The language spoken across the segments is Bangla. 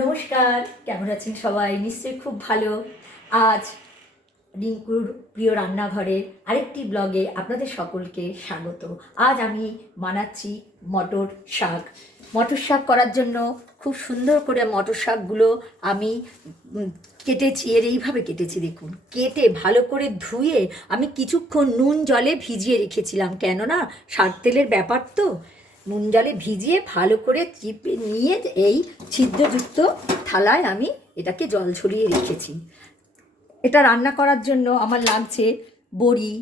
নমস্কার, কেমন আছেন সবাই? নিশ্চয়ই খুব ভালো। আজ রিঙ্কুর প্রিয় রান্নাঘরে আরেকটি ব্লগে আপনাদের সকলকে স্বাগত। আজ আমি বানাচ্ছি মটর শাক। মটর শাক করার জন্য খুব সুন্দর করে মটর শাকগুলো আমি কেটেছি, এইভাবে কেটেছি দেখুন। কেটে ভালো করে ধুয়ে আমি কিছুক্ষণ নুন জলে ভিজিয়ে রেখেছিলাম, কেননা সার তেলের ব্যাপার তো। নুন জলে ভিজিয়ে ভালো করে চিপে নিয়ে এই ছিদ্রযুক্ত থালায় আমি এটাকে জল ঝরিয়ে রেখেছি। এটা রান্না করার জন্য আমার লাগছে বড়ি,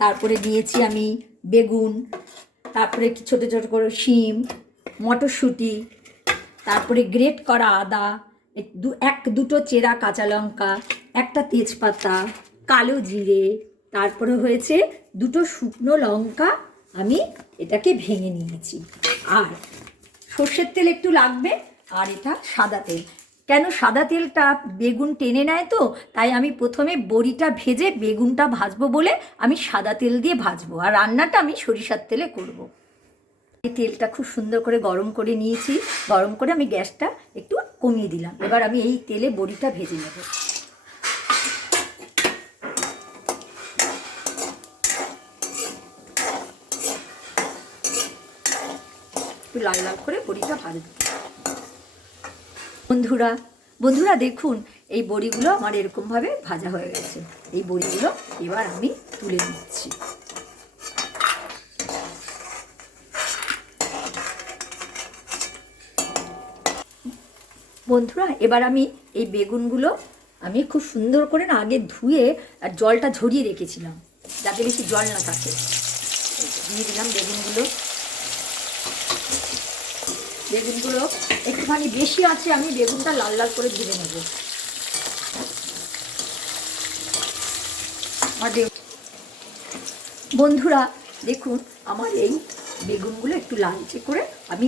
তারপরে নিয়েছি আমি বেগুন, তারপরে ছোটো ছোটো করে শিম, মটরশুঁটি, তারপরে গ্রেট করা আদা, দুটো চেরা কাঁচা লঙ্কা, একটা তেজপাতা, কালো জিরে, তারপরে হয়েছে দুটো শুকনো লঙ্কা। আমি এটাকে ভেঙে নিয়েছি। আর সর্ষের তেল একটু লাগবে, আর এটা সাদা তেল। কেন সাদা তেলটা বেগুন টেনে নেয় তো, তাই আমি প্রথমে বড়িটা ভেজে বেগুনটা ভাজবো বলে আমি সাদা তেল দিয়ে ভাজবো, আর রান্নাটা আমি সরিষার তেলে করব। এই তেলটা খুব সুন্দর করে গরম করে নিয়েছি। গরম করে আমি গ্যাসটা একটু কমিয়ে দিলাম। এবার আমি এই তেলে বড়িটা ভেজে নেব। একটু লাল লাল করে বড়িটা ভাজবো। বন্ধুরা দেখুন, এই বড়িগুলো আমার এরকমভাবে ভাজা হয়ে গেছে। এই বড়িগুলো এবার আমি তুলে নিচ্ছি। বন্ধুরা, এবার আমি এই বেগুনগুলো আমি খুব সুন্দর করে না আগে ধুয়ে আর জলটা ঝরিয়ে রেখেছিলাম, যাতে বেশি জল না থাকে। দিয়ে দিলাম বেগুনগুলো একটুখানি বেশি আছে, আমি বেগুনটা লাল লাল করে ভেজে নেব। বন্ধুরা দেখুন, আমার এই বেগুনগুলো একটু লালচে করে আমি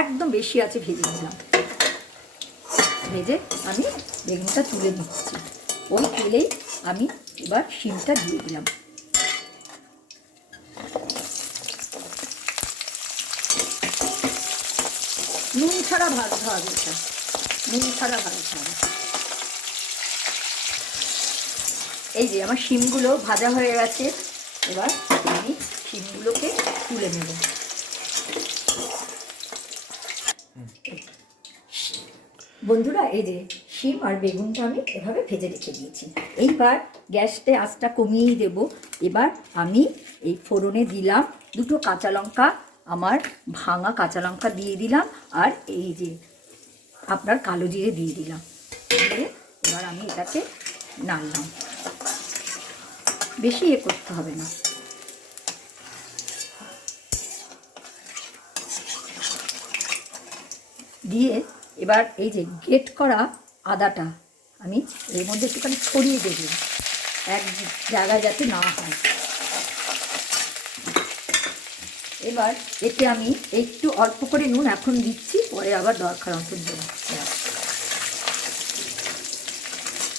একদম বেশি আছে ভেজে নিলাম। ভেজে আমি বেগুনটা তুলে নিচ্ছি। ওই তেলেই আমি এবার শিমটা দিয়ে দিলাম। নুন ছাড়া ভাজতে হবে, এটা নুন ছাড়া ভাজতে হবে। এই যে আমার শিমগুলো ভাজা হয়ে গেছে। এবার আমি শিমগুলোকে তুলে নেব। বন্ধুরা, এই যে শিম আর বেগুনটা আমি এভাবে ভেজে রেখে দিয়েছি। এইবার গ্যাসতে আঁচটা কমিয়েই দেব। এবার আমি এই ফোড়নে দিলাম দুটো কাঁচা লঙ্কা, আমার ভাঙা কাঁচা লঙ্কা দিয়ে দিলাম, আর এই যে আপনার কালো জিরে দিয়ে দিলাম। দিয়ে এবার আমি এটাকে নাড়লাম, বেশি করতে হবে না। দিয়ে এবার এই যে গ্রেট করা আদাটা আমি এর মধ্যে একটুখানি ছড়িয়ে দেব, এক জায়গায় যাতে না হয়। এবার এতে আমি একটু অল্প করে নুন এখন দিচ্ছি, পরে আবার দরকার মতো দেবো।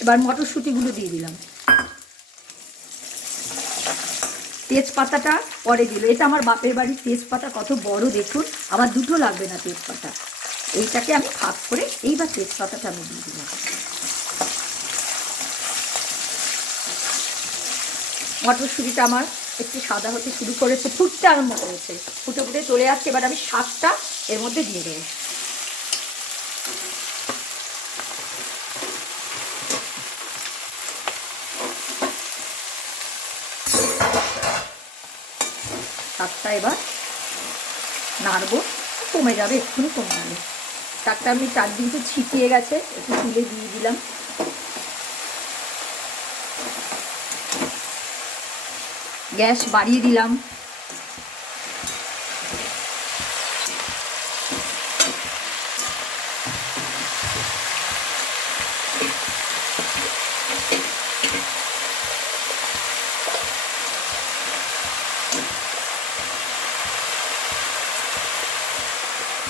এবার মটরশুঁটিগুলো দিয়ে দিলাম। তেজপাতাটা পরে দিল। এটা আমার বাপের বাড়ির তেজপাতা, কত বড় দেখুন। আমার দুটো লাগবে না তেজপাতা। এইটাকে আমি ভাগ করে এইবার তেজপাতাটা আমি দিয়ে দিলাম। মটরশুঁটিটা আমার একটু সাদা হতে শুরু করেছে, ফুটতে আরম্ভ করেছে, ফুটে ফুটে চলে যাচ্ছে। এবার আমি শাকটা এর মধ্যে দিয়ে দেবো। শাকটা এবার নাড়বো, কমে যাবে, এক্ষুনি কমে যাবে। শাকটা আমি চারদিকে ছিটিয়ে গেছে, একটু তুলে দিয়ে দিলাম। গ্যাস বাড়িয়ে দিলাম।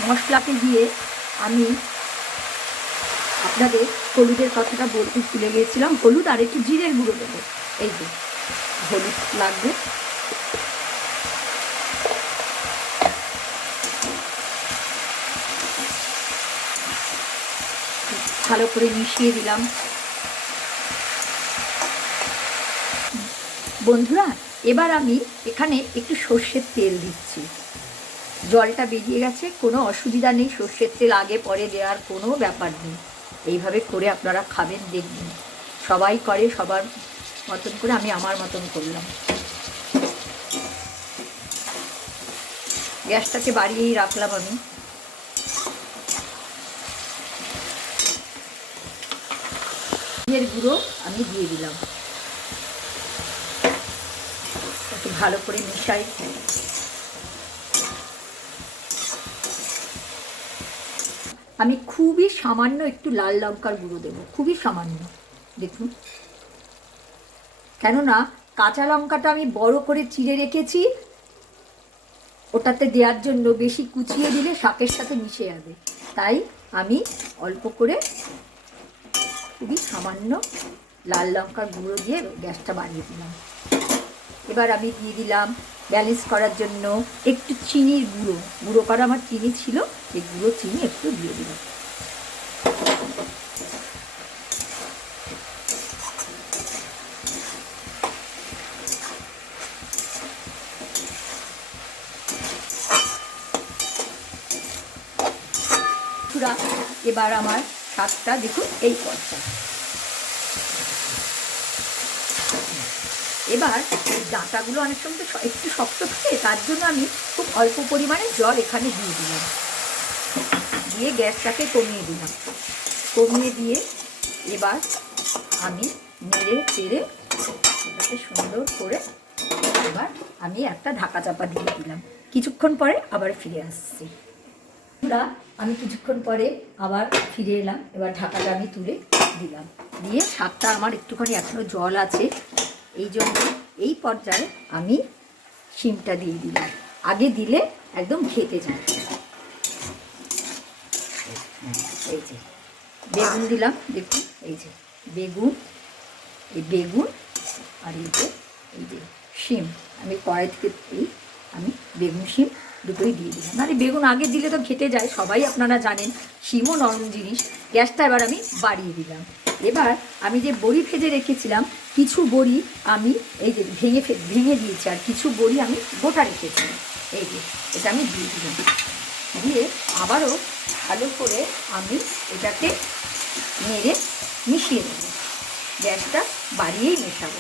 মশলাকে দিয়ে আমি আপনাদের হলুদের কথাটা বলতে ভুলে গিয়েছিলাম। হলুদ আর একটু জিরের গুঁড়ো দেবো। এই যে হলুদ লাগবে, ভালো করে মিশিয়ে দিলাম। বন্ধুরা, এবার আমি এখানে একটু সর্ষের তেল দিচ্ছি। জলটা বেরিয়ে গেছে, কোনো অসুবিধা নেই, সর্ষের তেল আগে পরে দেওয়ার কোনো ব্যাপার নেই। এইভাবে করে আপনারা খাবেন, দেখবেন সবাই করে সবার মতন করে, আমি আমার মতন করলাম। গ্যাসটাকে বাড়িয়েই রাখলাম আমি। এর গুঁড়ো আমি দিয়ে দিলাম, একটু ভালো করে মিশাই। আমি খুবই সামান্য একটু লাল লঙ্কার গুঁড়ো দেবো, খুবই সামান্য, দেখুন। কেননা কাঁচা লঙ্কাটা আমি বড় করে চিড়ে রেখেছি, ওটাতে দেওয়ার জন্য বেশি কুচিয়ে দিলে শাকের সাথে মিশে যাবে, তাই আমি অল্প করে খুবই সামান্য লাল লঙ্কার গুঁড়ো দিয়ে গ্যাসটা বাড়িয়ে দিলাম। এবার আমি দিয়ে দিলাম ব্যালেন্স করার জন্য একটু চিনির গুঁড়ো, গুঁড়ো করা আমার চিনি ছিল, এই গুঁড়ো চিনি একটু দিয়ে দিলাম। এবার আমার শাকটা দেখুন এই পর্যায়ে। এবার ডাঁটাগুলো অনেক সময় তো একটু শক্ত থাকে, তার জন্য আমি খুব অল্প পরিমাণে জল এখানে দিয়ে দিলাম, দিয়ে গ্যাসটাকে কমিয়ে দিলাম। কমিয়ে দিয়ে এবার আমি নেড়ে চেড়ে এটাকে সুন্দর করে এবার আমি একটা ঢাকা চাপা দিয়ে দিলাম। কিছুক্ষণ পরে আবার ফিরে আসছি। আমি কিছুক্ষণ পরে আবার ফিরে এলাম। এবার ঢাকাটা আমি তুলে দিলাম, দিয়ে শাকটা আমার একটুখানি এখনও জল আছে, এই জন্য এই পর্যায়ে আমি শিমটা দিয়ে দিলাম। আগে দিলে একদম খেতে যায়। এই যে বেগুন দিলাম, দেখুন এই যে বেগুন, এই বেগুন আর এই যে শিম আমি কড়াই থেকে আমি বেগুন শিম দুটোই দিয়ে দিলাম। মানে বেগুন আগে দিলে তো ঘেটে যায়, সবাই আপনারা জানেন, শিমও নরম জিনিস। গ্যাসটা এবার আমি বাড়িয়ে দিলাম। এবার আমি যে বড়ি ভেজে রেখেছিলাম, কিছু বড়ি আমি এই যে ভেঙে দিয়েছি, আর কিছু বড়ি আমি গোটা রেখেছি, এই যে এটা আমি দিয়ে দিলাম। দিয়ে আবারও ভালো করে আমি এটাকে নেড়ে মিশিয়ে দেবো। গ্যাসটা বাড়িয়েই মেশাবো।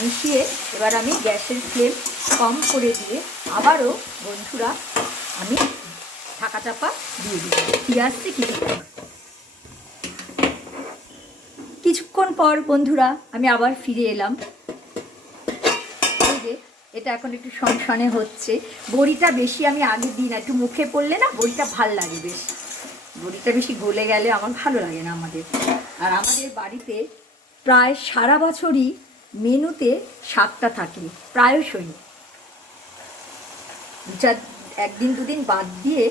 মিশিয়ে এবার আমি গ্যাসের ফ্লেম কম করে দিয়ে আবারও বন্ধুরা আমি ঢাকা চাপা দিয়ে দিই। ফিরে আসছি কিছুক্ষণ পর বন্ধুরা আমি আবার ফিরে এলাম। এই যে এটা এখন একটু সনসনে হচ্ছে। বড়িটা বেশি আমি আগে দিই না, একটু মুখে পড়লে না বড়িটা ভাল লাগে বেশ। বড়িটা বেশি গলে গেলে আমার ভালো লাগে না আমাদের। আর আমাদের বাড়িতে প্রায় সারা বছরই মেনুতে শাকটা থাকে প্রায়শই, একদিন দুদিন বাদ দিয়ে।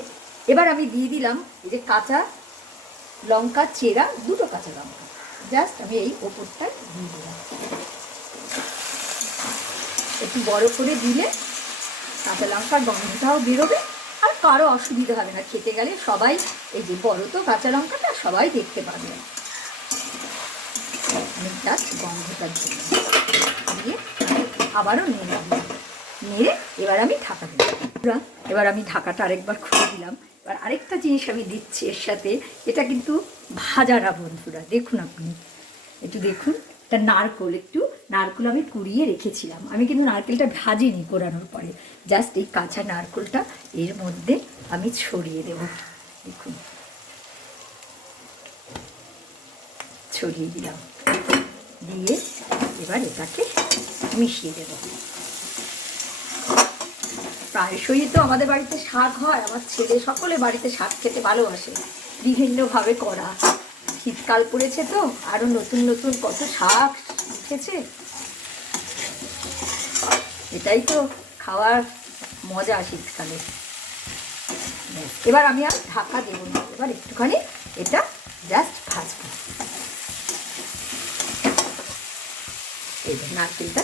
এবার আমি দিয়ে দিলাম এই যে কাঁচা লঙ্কা চেরা, দুটো কাঁচা লঙ্কা জাস্ট আমি এই ওপরটা দিয়ে দিলাম। একটু বড় করে দিলে কাঁচা লঙ্কার গন্ধটাও বেরোবে, আর কারো অসুবিধা হবে না খেতে গেলে। সবাই এই যে বড় তো কাঁচা লঙ্কাটা সবাই দেখতে পাবে। আমি জাস্ট গন্ধটার জন্য দিয়ে আবারও নেড়ে এবার আমি ঢাকা দিলাম। এবার আমি ঢাকাটা আরেকবার খুলে দিলাম। এবার আরেকটা জিনিস আমি দিচ্ছি এর সাথে, এটা কিন্তু ভাজা না বন্ধুরা, দেখুন আপনি একটু দেখুন, এটা নারকেল আমি কুড়িয়ে রেখেছিলাম। আমি কিন্তু নারকেলটা ভাজিনি কোরানোর পরে, জাস্ট এই কাঁচা নারকেলটা এর মধ্যে আমি ছড়িয়ে দেব। দেখুন ছড়িয়ে দিলাম, দিয়ে এবার এটাকে মিশিয়ে দেব। প্রায়শই তো আমাদের বাড়িতে শাক হয়, আমার ছেলে সকলে বাড়িতে শাক খেতে ভালোবাসে, বিভিন্নভাবে করা। শীতকাল পড়েছে তো আরও নতুন নতুন কত শাক উঠেছে, এটাই তো খাওয়ার মজা শীতকালে। এবার আমি আর ঢাকা দেব না, এবার একটুখানি এটা জাস্ট ভাজবো। এই যে নারকেলটা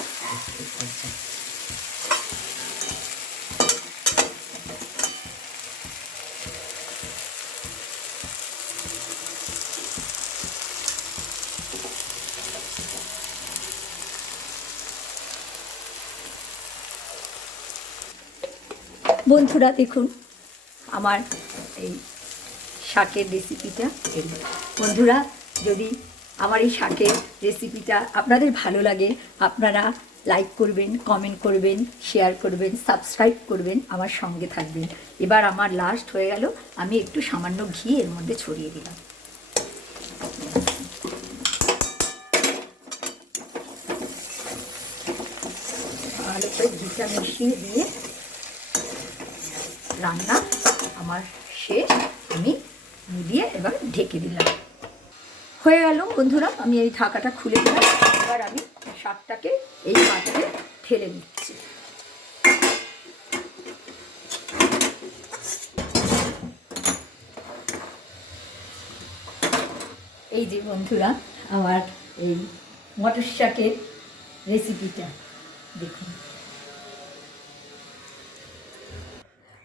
বন্ধুরা দেখুন আমার এই শাকের রেসিপিটা। বন্ধুরা যদি আমার এই শাকের রেসিপিটা আপনাদের ভালো লাগে আপনারা লাইক করবেন, কমেন্ট করবেন, শেয়ার করবেন, সাবস্ক্রাইব করবেন, আমার সঙ্গে থাকবেন। এবার আমার লাস্ট হয়ে গেল, আমি একটু সামান্য ঘি এর মধ্যে ছড়িয়ে দিলাম। ভালো করে ঘিটা মিশিয়ে দিয়ে রান্না আমার শেষ। আমি দিয়ে এবার ঢেকে দিলাম। হয়ে গেল বন্ধুরা, আমি এই ঢাকাটা খুলে দিলাম। এবার আমি শাকটাকে এই পাত্রে ঢেলে দিচ্ছি। এই যে বন্ধুরা আমার এই মটর শাকের রেসিপিটা দেখুন।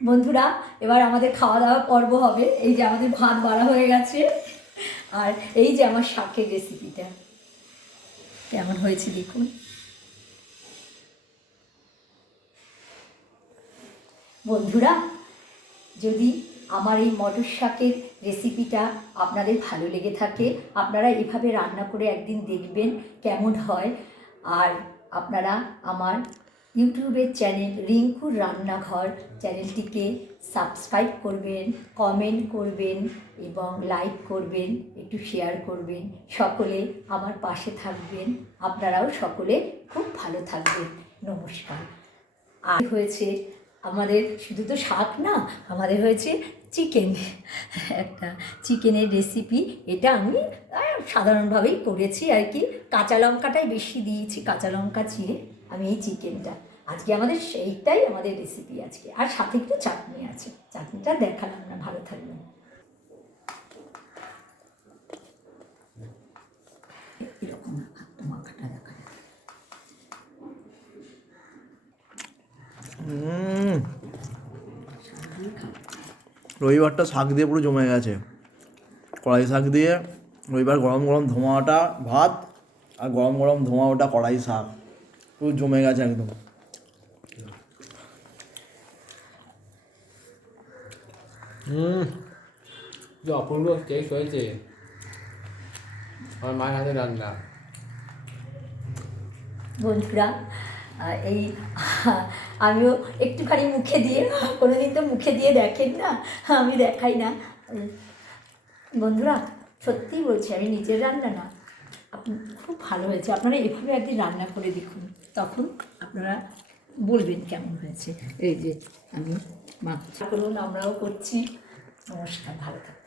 বন্ধুরা এবার আমাদের খাওয়া দাওয়া পর্ব হবে। এই যে আমাদের ভাত বাড়া হয়ে গেছে, আর এই যে আমার শাকের রেসিপিটা কেমন হয়েছে দেখুন। বন্ধুরা যদি আমার এই মটর শাকের রেসিপিটা আপনাদের ভালো লেগে থাকে আপনারা এভাবে রান্না করে একদিন দেখবেন কেমন হয়। আর আপনারা আমার ইউটিউবের চ্যানেল রিঙ্কুর রান্নাঘর চ্যানেলটিকে সাবস্ক্রাইব করবেন, কমেন্ট করবেন এবং লাইক করবেন, একটু শেয়ার করবেন। সকলে আমার পাশে থাকবেন। আপনারাও সকলে খুব ভালো থাকবেন। নমস্কার। আর হয়েছে আমাদের শুধু তো শাক না, আমাদের হয়েছে চিকেন, একটা চিকেনের রেসিপি। এটা আমি সাধারণভাবেই করেছি আর কি, কাঁচা লঙ্কাটাই বেশি দিয়েছি, কাঁচা লঙ্কা চিড়ে আমি এই চিকেনটা আজকে আমাদের সেইটাই আমাদের রেসিপি আজকে। আর সাথে একটু চাটনি আছে, চাটনিটা দেখালাম না। ভালো থাকবেন। এরকম মাখাটা দেখা যায়। রবিবারটা শাক দিয়ে পুরো জমে গেছে। কড়াই শাক দিয়ে রবিবার গরম গরম ধোঁয়াটা ভাত আর গরম গরম ধোঁয়া ওটা কড়াই শাক পুরো জমে গেছে একদম। যে অপূর্ব টেস্ট হয়েছে আমার মায়ের হাতে রান্না। বন্ধুরা এই আমিও একটুখানি মুখে দিয়ে, কোনোদিন তো মুখে দিয়ে দেখেন না, আমি দেখাই না। বন্ধুরা সত্যিই বলছি, আমি নিজের রান্না না, খুব ভালো হয়েছে। আপনারা এভাবে একদিন রান্না করে দেখুন, তখন আপনারা বলবেন কেমন হয়েছে। এই যে আমি মা করুন, আমরাও করছি। নমস্কার, ভালো থাকুন।